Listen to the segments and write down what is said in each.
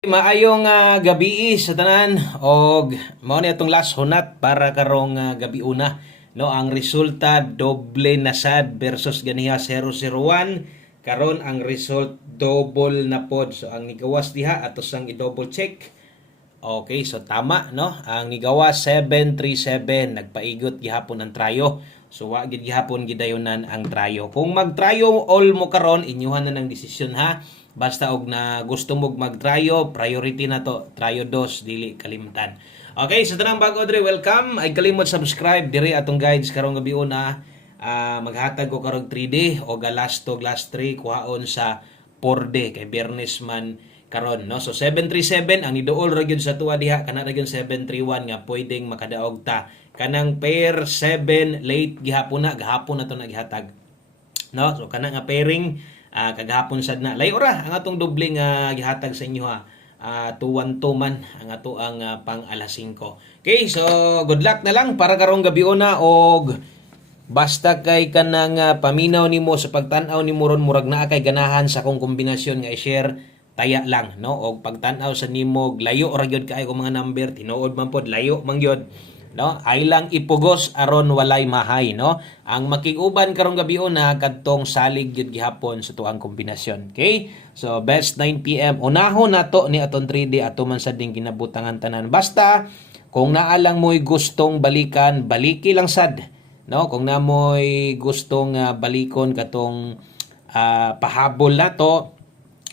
Maayong gabi sa tanan og mao ni atong last hunat para karong gabi una no ang resulta doble na sad versus ganiha 001 karon ang result double na pod so ang nigawas diha ato sang i-double check. Okay, so tama no ang nigawas 737 nagpaigot gihapon ang trayo so wa gid gihapon gidayonan ang trayo kung magtrayo all mo karon inyuhan na ng desisyon ha. Basta og na gusto mong mag-tryo, priority na to. Tryo 2, dili kalimtan. Okay, sa tanang bago dre, welcome. Ay kalimot subscribe diri atong guides karong gabi una. Maghatag ko karong 3D o last 2, last 3 kuhaon sa 4D kay Biyernes man karon no. So 737 ang niduol ra gyud sa tuwa diha kana ra gyud 731 nga pwedeng makadaog ta. Kanang pair 7 late gihapon na to na gihatag. No, so kana nga pairing kagahapon sad na layo ra ang atong doble nga gihatag sa inyo ha. 212 man ang ato ang pang alas 5. Okay, so good luck na lang para karong gabi una og basta kay kanang paminaw nimo sa pagtan-aw nimo ron murag naa kay ganahan sa kong kombinasyon nga i-share taya lang no og pagtan-aw sa nimo layo ra gyud kay ko mga number tinuod man pod layo man gyud no ay lang ipugos aron walay mahay no ang makiguban karong gabi na kadtong salig gyud gihapon sa tuang kombinasyon. Okay, so best 9 PM unahon nato ni aton 3D ato man sa ding ginabutangan tanan basta kung naa lang mo'y gustong balikan baliki lang sad no kung na mo'y gustong balikon katong pahabol nato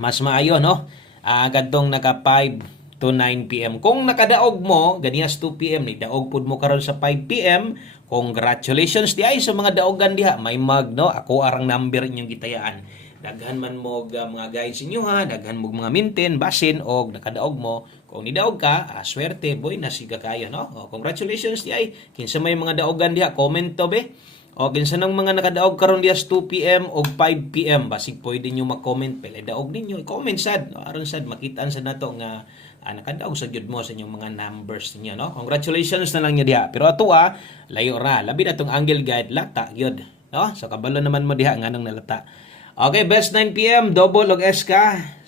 mas maayo no kadtong naka 5 to 9 PM. Kung nakadaog mo, ganihas 2 PM, ni daog pud mo karon sa 5 PM, congratulations di ay sa mga daogan diha. May mag, no? Ako arang number inyong gitayaan. Daghan man mo mga guides inyo ha, daghan mo mga mintin, basin, og nakadaog mo. Kung nidaog ka, swerte, boy, nasiga kayo, no? Congratulations di ay. Kinsa may mga daogan diha, comment to be. O kinsa nang mga nakadaog karon diha 2 PM o 5 PM, basig pwede niyo mag-comment pala daog ninyo. I-comment sad, no? Aron sad makitaan sa nato nga nakadaog sa jud mo sa inyong mga numbers niyo no. Congratulations na lang niya diha. Pero ato layo ra. Labi na tong angle guide lata gyud, no? So kabalo naman mo diha nganong nalata. Okay, best 9 PM double og SK.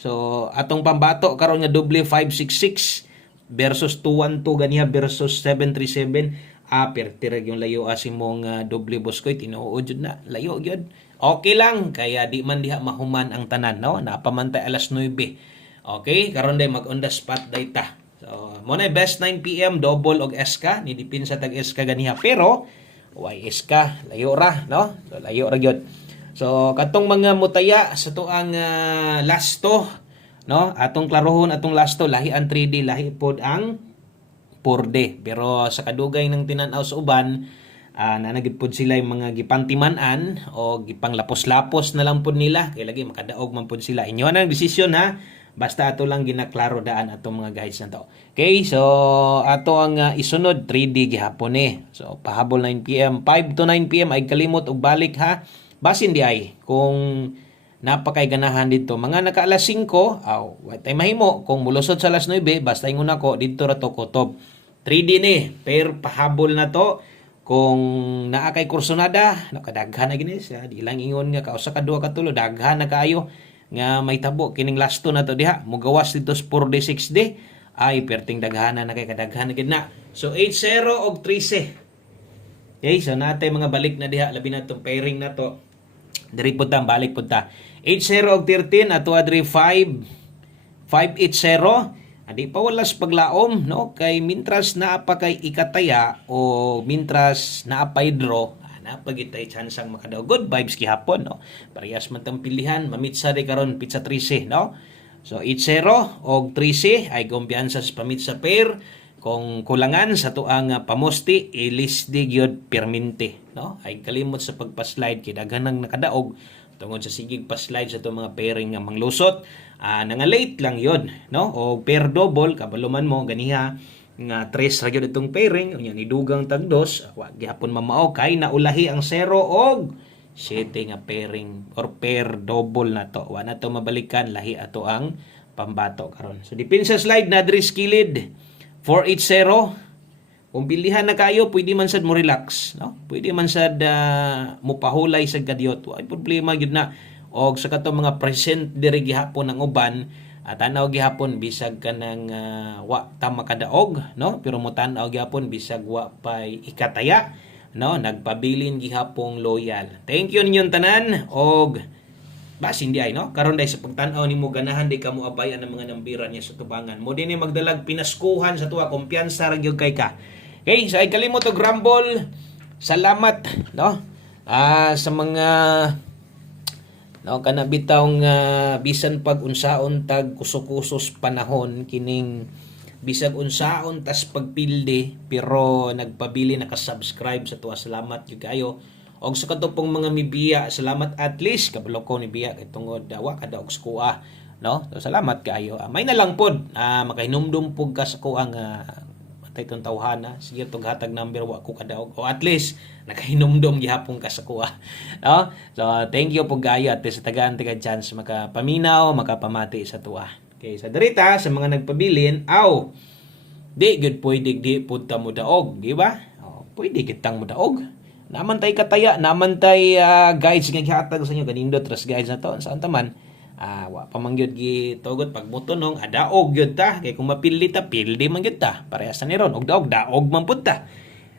So atong pambato karon nga doble 566 versus 212 ganiha versus 737. Pertirag yung layo asimong doble boskoy tinuod jud na. Layo gyud. Okay lang kaya di man diha mahuman ang tanan no. Napamantay alas 9. Okay, karon day mag on the spot data. So, mo na best 9 PM double og SK ni dipin sa tag SK ganiha pero why SK layo ra no. So layo ra gyud. So katong mga mutaya sa tuang last to no, atong klarohon atong last to lahi ang 3D lahi pod ang 4D. Pero sa kadugay ng tinan-aw sa uban nanagid pod sila yung mga gipantiman-an o gipanglapos-lapos na lang pod nila kay lagi makadaog man pod sila. Inyo na ang desisyon ha. Basta ato lang ginaklaro daan atong mga guides na to. Okay, so ato ang isunod 3D gihapon So pahabol 9 PM, 5 to 9 PM ay kalimot og balik ha. Basin di ay kung napakay ganahan dito. Mga naka alas 5, what time mahimo kung mulusod sa alas 9, basta ingon ako dito ra to kutob. 3D per pahabol na to. Kung naa kay kursonada, nakadaghan na gini siya. Di lang ingon nga kausa ka duha ka tulo, daghan na kaayo nga may tabo kining last to na to diha mugawas dito 4D 6D ay perting daghanan na kay kadaghan gid na. So 80 og 13. Okay, so natay mga balik na diha labi na tong pairing na to. Diri pud ta balik pud ta. 80 og 13 ato adri 5 580 adi pa walas paglaom no kay mintras naa pa kay ikataya o mintras naa pa draw napagitay chansang makadaog good vibes gihapon no parehas man tang pilihan mamitsa de karon pizza 13 no so 80 og 13 ay kumpiyansa sa pamitsa pair kung kulangan sa tuang pamosti ilis di gyud permente no ay kalimot sa pagpa-slide kay daghan nang nakadaog tungod sa sigig pa-slide sa to mga pairing nga manglusot nanga late lang yon no o pair double kabalo man mo ganiha nga 3 ra gyud itong pairing unya ni dugang tag 2 wa gyapon mamao kay naulahi ang 0 og 7 nga pairing or pair double na to wa na to mabalikan lahi ato ang pambato karon so dipin sa slide na diri skilid 480 kung bilihan na kayo pwede man sad mo relax no pwede man sad mo pahulay sa gadyot wa problema gyud na og sa katong mga present diri gihapon ang uban tanaw gihapon bisag ka ng wa ta makadaog, no? Pero mo tanaw gihapon bisag wa pay ikataya, no? Nagpabilin gihapong loyal. Thank you ninyong tanan og bas hindi ay no karon day sa pagtan-aw nimo ganahan day kamo abayan ng mga nambira niya sa tubangan. Mo dinhi magdalag pinaskuhan sa tuwa, kumpiyansa ra gyud kay ka. Okay, sa ikalimot og Rumble, salamat no sa mga no kana bitawng bisan pag unsaon tag kuso-kusos panahon kining bisag unsaon tas pagpildi pero nagpabili naka-subscribe sa tuwa, salamat gyud kayo. Og sa katupong mga mibiya, salamat at least kabalo ko ni biya kay tungod wa kada og skuha, no? So salamat kayo. May na lang pod makahinumdum pug ka sa kuang matay tong tawhana, sige tong hatag number wa ko kadaog o at least nakahinumdum gihapon ka sa kuha, no? So thank you pug kayo at sa tagaan tiga chance makapaminaw, makapamati sa tuwa. Okay, sa derita sa mga nagpabilin, di gud pwede di pud ta mo daog, di ba? Pwede kitang mo daog. Naman tay kataya, naman tay guides nga gihatag sa inyo kanindot ras guides na to saan taman. Wa pa man gyud gitugot pag motonong daog gyud ta kay kung mapildi ta pildi man gyud ta parehas ni ron og daog man pud ta,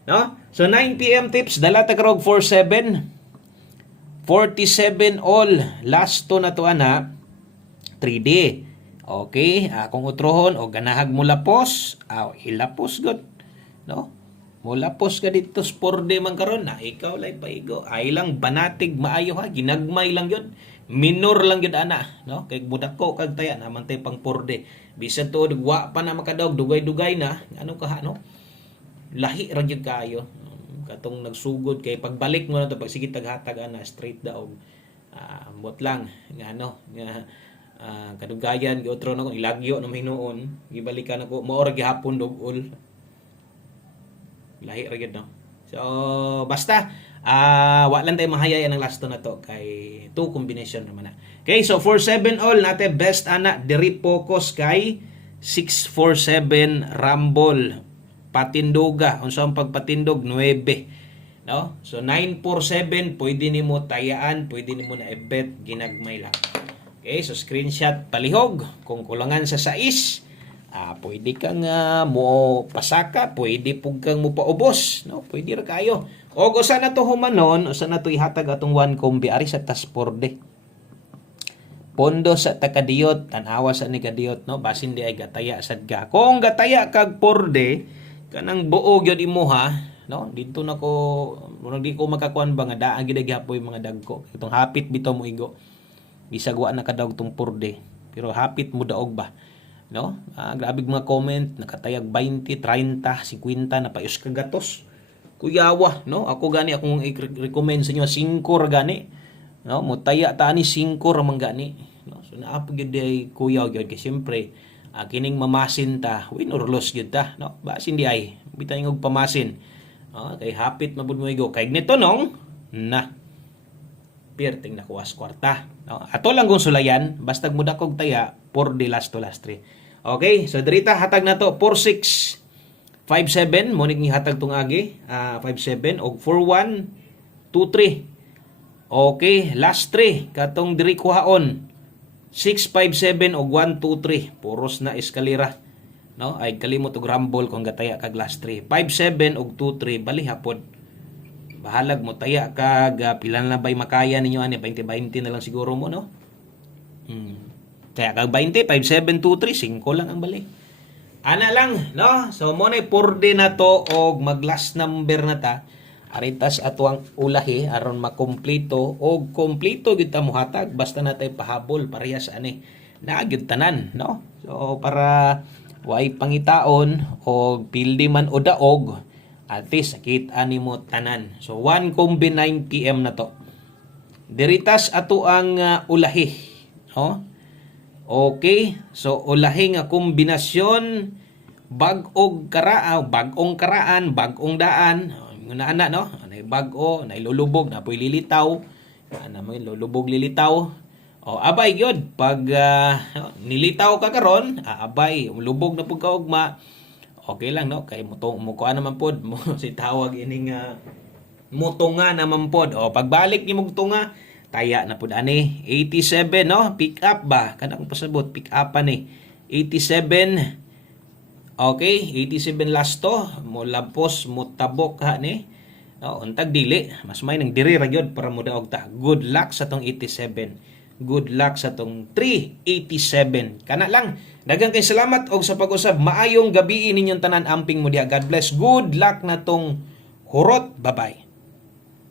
no? So 9 PM tips dala ta karog 47 all last to na to ana 3D. Okay, kung utrohon o ganahag mo lapos, ilapos gud, no? Mulapos ka dito sporde man karon na ikaw lay paigo ay lang banatig maayo ha, ginagmay lang yun, minor lang yun ana, no? Kay budako kag taya naman tay pang porde bisan to wa pa na makadaog dugay-dugay na ano ka ha, no? Lahi ra gyud kayo katong nagsugod kay pagbalik mo na to pag sige taghatag ana straight daog bot lang nga ano nga kadugayan giotro na ko ilagyo na hinuon gibalikan ako mao ra gihapon dugol lahi ra gyud, no? So basta wa lang tayo mahayayan ang last na to kay two combination naman na. Okay, so 4-7 all nate best ana diri focus kay 6-4-7 Rumble patindoga unsa ang pagpatindog 9, no? So 9-4-7 pwede nimo tayaan, pwede nimo na i-bet ginagmay lang. Okay, so screenshot palihog kung kulangan sa 6 pwede kang mo pasaka, pwede pug kang mo paubos, no? Pwede ra kayo. Og usa na to humanon, usa na to ihatag atong one combi ari sa tasporde. Pondo sa takadiyot, tanawa sa ni kadiyot, no? Basin di ay gataya sad ka. Kung gataya kag porde, kanang buo gyud imuha, no? Dito na ko murag di ko makakuan ba nga daan gid gihapon mga dagko. Itong hapit bitaw mo igo. Bisag wa na kadaog tong porde, pero hapit mo daog ba? No? Grabe mga comment, nakatayag 20, 30, 50 na payos ka gatos. Kuyawa, no? Ako gani akong i-recommend sa inyo 5 ra gani. No? Mutaya ta ni 5 ra man gani. No? So naapog gyud ay kuyaw gyud kay siyempre kining mamasin ta, win or loss gyud ta, no? Basin di ay bitay og pamasin. Kay hapit mabud mo igo kay nito nong na perting nakuwas kwarta, no? Ato lang kung sulayan basta muda kog taya for the last to last 3. Okay, so dirita hatag na to 4-6 5-7 mo ni hatag tong agi 5-7 og 4-1 2-3. Okay, last 3 katong diri kuhaon 6-5-7 og 1-2-3 puros na eskalera, no? Ay kalimot og rumble kung gataya kag last 3 5-7 og 2-3 bali hapon bahalag mo taya kag pila na bay makaya ninyo ani 20-20 na lang siguro mo, no? Kaya kag 20 5-7 2-3 5 lang ang bali ana lang, no? So mo na porde na to og mag last number na ta aritas atuang ulahi aron makompleto og kompleto gyud ta mohatag basta natay pahabol parehas ani naa gyud tanan, no? So para way pangitaon og pildi man o daog at least kita nimo tanan. So 1 combi 9 PM na to diritas ato ang ulahi, no? Okay, so ulahi nga kombinasyon bag-ong karaan, bag-ong daan, na ana, no? Nay bag-o, nay lulubog, napoy lilitaw, ana mo lulubog lilitaw. Abay gyud pag nilitaw ka karon, abay lubog na pud ka ugma. Okay lang, no? Kay mo kuha naman pod mo si tawag ining mutunga naman pod. Pagbalik ni mo tunga Taya na pud ani. 87 no, pick up ba? Kana kung pasabot pick up ni. 87. Okay, 87 last to. Mo lapos mo tabok ha ni. Untag dili, mas may nang diri ra gyud para mo daog ta. Good luck sa tong 87. Good luck sa tong 387. Kana lang. Daghang kay salamat og sa pag-usab. Maayong gabi ninyong tanan, amping mo diha. God bless. Good luck na tong hurot. Bye-bye.